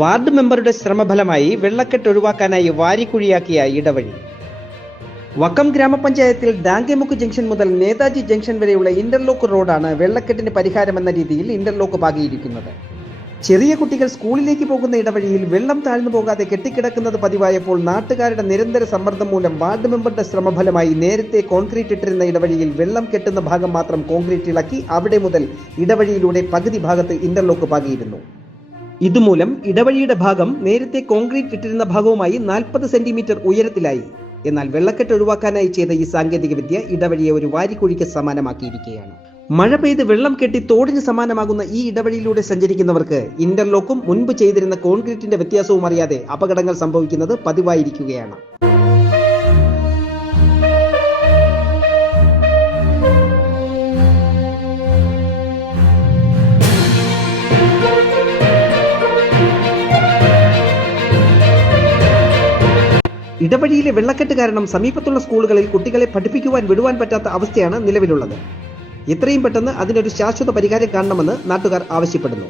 Ward മെമ്പറുടെ ശ്രമഫലമായി വെള്ളക്കെട്ട് ഒഴിവാക്കാനായി വാരിക്കുഴിയാക്കിയ ഇടവഴി. വക്കം ഗ്രാമപഞ്ചായത്തിൽ ഡാങ്കേമുക്ക് ജംഗ്ഷൻ മുതൽ നേതാജി ജംഗ്ഷൻ വരെയുള്ള ഇന്റർലോക്ക് റോഡാണ് വെള്ളക്കെട്ടിന് പരിഹാരമെന്ന രീതിയിൽ ഇന്റർലോക്ക് പാകിയിരിക്കുന്നത്. ചെറിയ കുട്ടികൾ സ്കൂളിലേക്ക് പോകുന്ന ഇടവഴിയിൽ വെള്ളം താഴ്ന്നു പോകാതെ കെട്ടിക്കിടക്കുന്നത് പതിവായപ്പോൾ നാട്ടുകാരുടെ നിരന്തര സമ്മർദ്ദം മൂലം വാർഡ് മെമ്പറുടെ ശ്രമഫലമായി നേരത്തെ കോൺക്രീറ്റ് ഇട്ടിരുന്ന ഇടവഴിയിൽ വെള്ളം കെട്ടുന്ന ഭാഗം മാത്രം കോൺക്രീറ്റ് ഇളക്കി അവിടെ മുതൽ ഇടവഴിയിലൂടെ പകുതി ഭാഗത്ത് ഇന്റർലോക്ക് പാകിയിരുന്നു. ഇതുമൂലം ഇടവഴിയുടെ ഭാഗം നേരത്തെ കോൺക്രീറ്റ് ഇട്ടിരുന്ന ഭാഗവുമായി 40 സെന്റിമീറ്റർ ഉയരത്തിലായി. എന്നാൽ വെള്ളക്കെട്ട് ഒഴിവാക്കാനായി ചെയ്ത ഈ സാങ്കേതിക വിദ്യ ഇടവഴിയെ ഒരു വാരിക്കുഴിക്ക് സമാനമാക്കിയിരിക്കുകയാണ്. മഴ പെയ്ത് വെള്ളം കെട്ടി തോടിന് സമാനമാകുന്ന ഈ ഇടവഴിയിലൂടെ സഞ്ചരിക്കുന്നവർക്ക് ഇന്റർലോക്കും മുൻപ് ചെയ്തിരുന്ന കോൺക്രീറ്റിന്റെ വ്യത്യാസവും അറിയാതെ അപകടങ്ങൾ സംഭവിക്കുന്നത് പതിവായിരിക്കുകയാണ്. ഇടവഴിയിലെ വെള്ളക്കെട്ട് കാരണം സമീപത്തുള്ള സ്കൂളുകളിൽ കുട്ടികളെ പഠിപ്പിക്കുവാൻ വിടുവാൻ പറ്റാത്ത അവസ്ഥയാണ് നിലവിലുള്ളത്. എത്രയും പെട്ടെന്ന് അതിനൊരു ശാശ്വത പരിഹാരം കാണണമെന്ന് നാട്ടുകാർ ആവശ്യപ്പെടുന്നു.